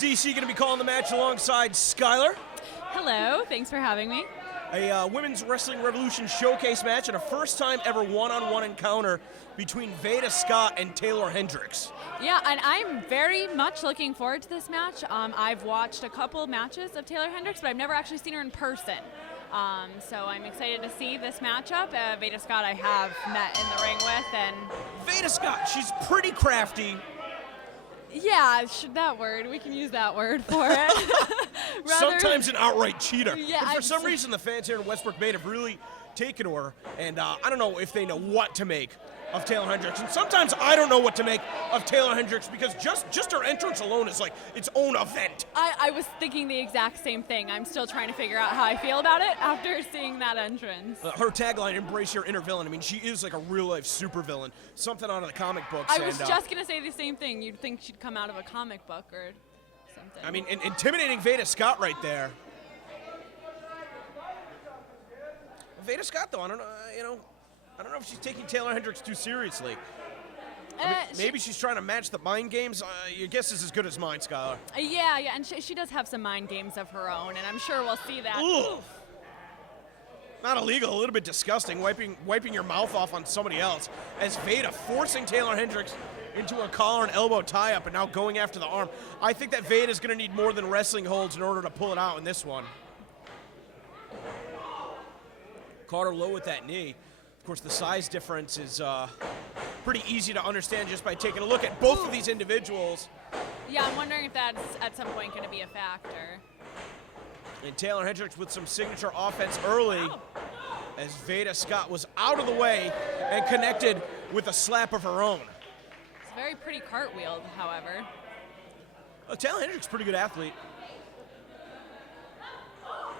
DC going to be calling the match alongside Skylar. Hello, thanks for having me. A Women's Wrestling Revolution showcase match and a first-time ever one-on-one encounter between Veda Scott and Taeler Hendrix. Yeah, and I'm very much looking forward to this match. I've watched a couple matches of Taeler Hendrix, but I've never actually seen her in person. So I'm excited to see this matchup. Veda Scott I have met in the ring with. And Veda Scott, she's pretty crafty. yeah, that word. We can use that word for it. Sometimes an outright cheater. Yeah, but for some reason, the fans here in Westbrook Bay have really taken to her, and I don't know if they know what to make of Taeler Hendrix. And sometimes I don't know what to make of Taeler Hendrix because just her entrance alone is like its own event. I was thinking the exact same thing. I'm still trying to figure out how I feel about it after seeing that entrance. Her tagline, "Embrace your inner villain." I mean, she is like a real-life supervillain, something out of the comic books. I was just going to say the same thing. You'd think she'd come out of a comic book or something. I mean, intimidating Veda Scott right there. Veda Scott, though, I don't know if she's taking Taeler Hendrix too seriously. I mean, maybe she's trying to match the mind games. Your guess is as good as mine, Skylar. Yeah, and she does have some mind games of her own, and I'm sure we'll see that. Oof. Not illegal, a little bit disgusting, wiping your mouth off on somebody else. As Veda forcing Taeler Hendrix into a collar and elbow tie-up and now going after the arm. I think that Veda's going to need more than wrestling holds in order to pull it out in this one. Caught her low with that knee. Of course, the size difference is pretty easy to understand just by taking a look at both of these individuals. Yeah, I'm wondering if that's at some point going to be a factor. And Taeler Hendrix with some signature offense early as Veda Scott was out of the way and connected with a slap of her own. It's very pretty cartwheeled, however. Oh, Taeler Hendrix, pretty good athlete.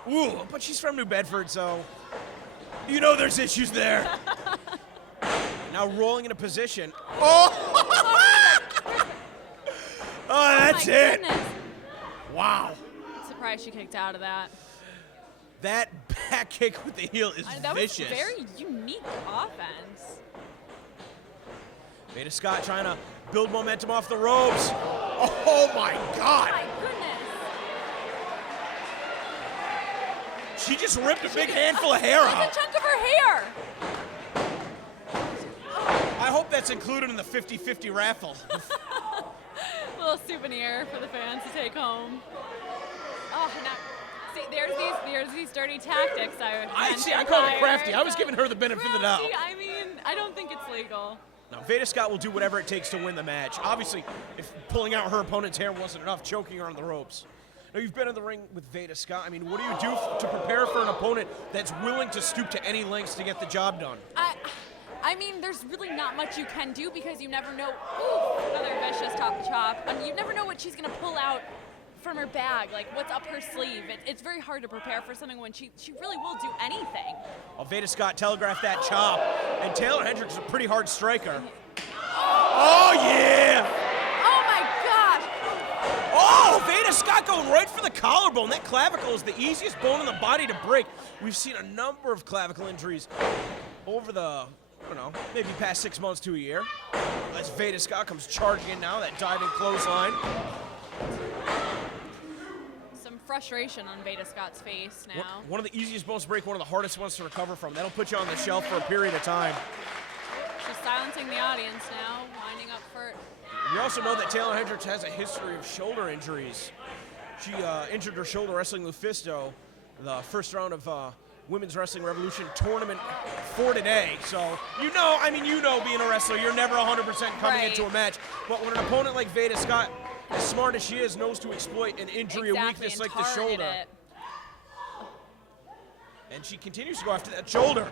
Ooh, but she's from New Bedford, so you know there's issues there. Now rolling into position. Oh! Oh, that's it. Goodness. Wow. I'm surprised she kicked out of that. That back kick with the heel is That vicious. was very unique offense. Veda Scott trying to build momentum off the ropes. Oh my God. My goodness. She just ripped a big handful of hair out. It's a chunk of her hair. I hope that's included in the 50-50 raffle. Little souvenir for the fans to take home. Oh, now, see, there's these dirty tactics. I call it crafty. I was giving her the benefit of the doubt. I mean, I don't think it's legal. Now, Veda Scott will do whatever it takes to win the match. Obviously, if pulling out her opponent's hair wasn't enough, choking her on the ropes. Now, you've been in the ring with Veda Scott. I mean, what do you do to prepare for an opponent that's willing to stoop to any lengths to get the job done? I mean, there's really not much you can do because you never know. Ooh, another vicious top chop. You never know what she's going to pull out from her bag, like what's up her sleeve. It's very hard to prepare for something when she really will do anything. Well, Veda Scott telegraphed that chop, and Taeler Hendrix is a pretty hard striker. Oh, yeah! Oh, my gosh! Oh, Veda Scott going right for the collarbone. That clavicle is the easiest bone in the body to break. We've seen a number of clavicle injuries over the, I don't know, maybe past 6 months to a year. As Veda Scott comes charging in now, that diving clothesline. Some frustration on Veda Scott's face now. One of the easiest bones to break, one of the hardest ones to recover from. That'll put you on the shelf for a period of time. She's silencing the audience now, winding up for... You also know that Taeler Hendrix has a history of shoulder injuries. She injured her shoulder wrestling Lufisto, the first round of Women's Wrestling Revolution tournament for today. So, you know being a wrestler, you're never 100% coming into a match. But when an opponent like Veda Scott, as smart as she is, knows to exploit an injury, a weakness like the shoulder. And she continues to go after that shoulder.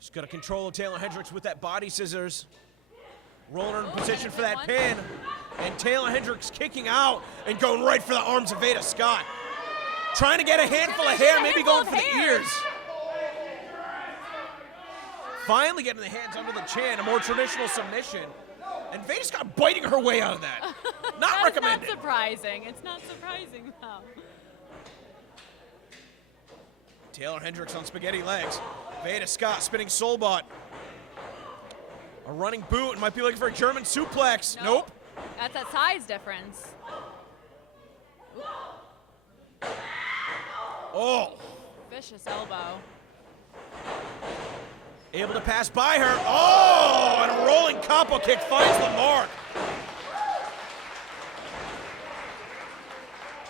She's got to control Taeler Hendrix with that body scissors. Rolling her in position for that pin. And Taeler Hendrix kicking out and going right for the arms of Veda Scott. Trying to get a handful of hair, maybe going for the ears. Finally getting the hands under the chin, a more traditional submission. And Veda Scott biting her way out of that. Not recommended. That's not surprising. It's not surprising, though. Taeler Hendrix on spaghetti legs. Veda Scott spinning soulbot. A running boot and might be looking for a German suplex. Nope. That's a size difference. Oh. Vicious elbow. Able to pass by her. Oh, and a rolling combo kick finds the mark.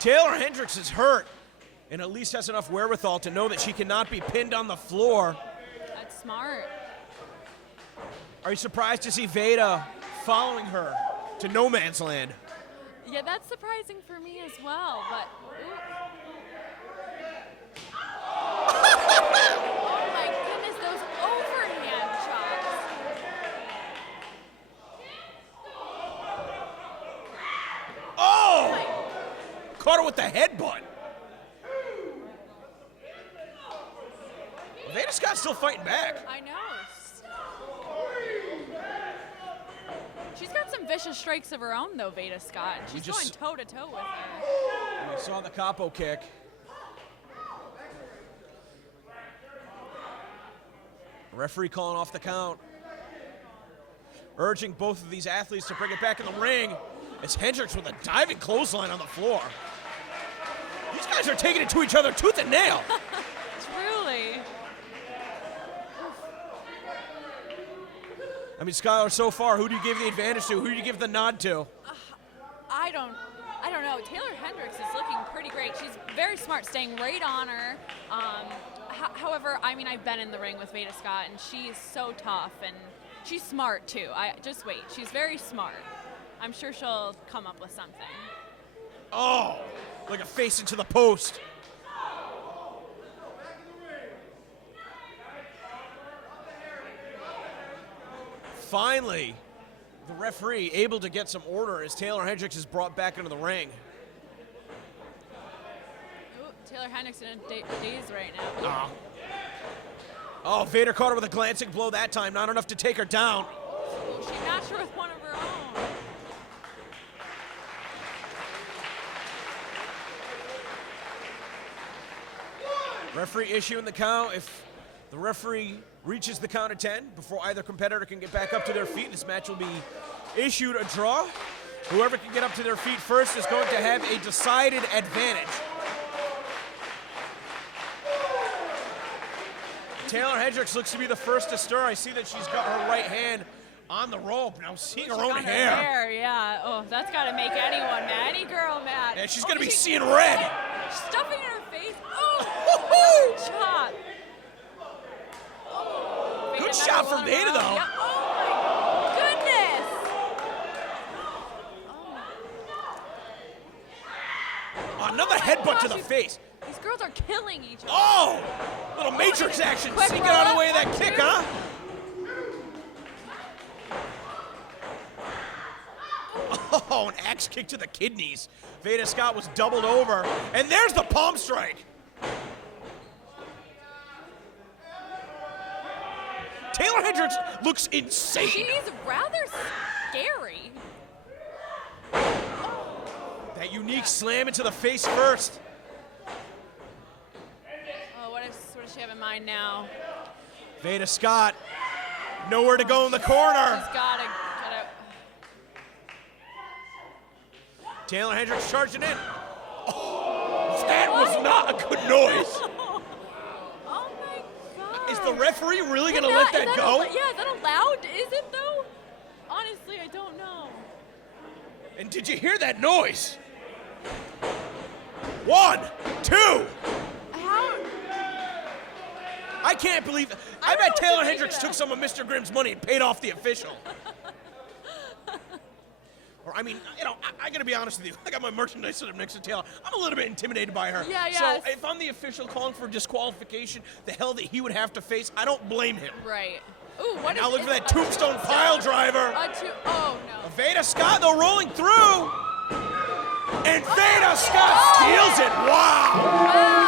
Taeler Hendrix is hurt and at least has enough wherewithal to know that she cannot be pinned on the floor. That's smart. Are you surprised to see Veda following her to no man's land? Yeah, that's surprising for me as well, but oh my goodness, those overhand chops. Oh! Caught her with the headbutt. Veda Scott's still fighting back. I know. She's got some vicious strikes of her own, though, Veda Scott. And she's going toe-to-toe with her. We saw the capo kick. Referee calling off the count. Urging both of these athletes to bring it back in the ring. It's Hendrix with a diving clothesline on the floor. These guys are taking it to each other tooth and nail. Truly. I mean, Skylar, so far, who do you give the advantage to? Who do you give the nod to? I don't know. Taeler Hendrix is looking pretty great. She's very smart, staying right on her. However, I mean, I've been in the ring with Veda Scott, and she's so tough, and she's smart too. Just wait. She's very smart. I'm sure she'll come up with something. Oh, like a face into the post. Finally, the referee able to get some order as Taeler Hendrix is brought back into the ring. Ooh, Taeler Hendrix in a daze right now. Oh, Vader caught her with a glancing blow that time. Not enough to take her down. Ooh, she matched her with one of her own. Referee issuing the count. If the referee reaches the count of 10 before either competitor can get back up to their feet, this match will be issued a draw. Whoever can get up to their feet first is going to have a decided advantage. Taeler Hendrix looks to be the first to stir. I see that she's got her right hand on the rope. Now seeing her own hair. Yeah. Oh, that's got to make anyone mad. Any girl mad. And she's going to be seeing red. Stuffing in her face. Oh, chop. Good shot from Veda, though. Yeah. Oh, my goodness. Oh. Another headbutt to the face. These girls are killing each other. Oh! Little Matrix action. See, get out of the way of that kick, huh? Oh, an axe kick to the kidneys. Veda Scott was doubled over. And there's the palm strike. Taeler Hendrix looks insane. She's rather scary. That unique slam into the face first. Oh, what does she have in mind now? Veda Scott, nowhere to go in the corner. She's got to Taeler Hendrix charging in. Oh, that was not a good noise. Oh my God. Is the referee really going to let that go? Yeah, is that allowed? Is it though? Honestly, I don't know. And did you hear that noise? 1, 2. How? I can't believe it. I bet Taeler Hendrix took some of Mr. Grimm's money and paid off the official. Or, I mean, you know, I gotta be honest with you. I got my merchandise set up next to Taeler. I'm a little bit intimidated by her. Yeah. So if I'm the official calling for disqualification, the hell that he would have to face, I don't blame him. Right. Ooh, what now look for that tombstone pile driver. Oh, no. Veda Scott, though, rolling through. And Veda Scott steals it. Wow.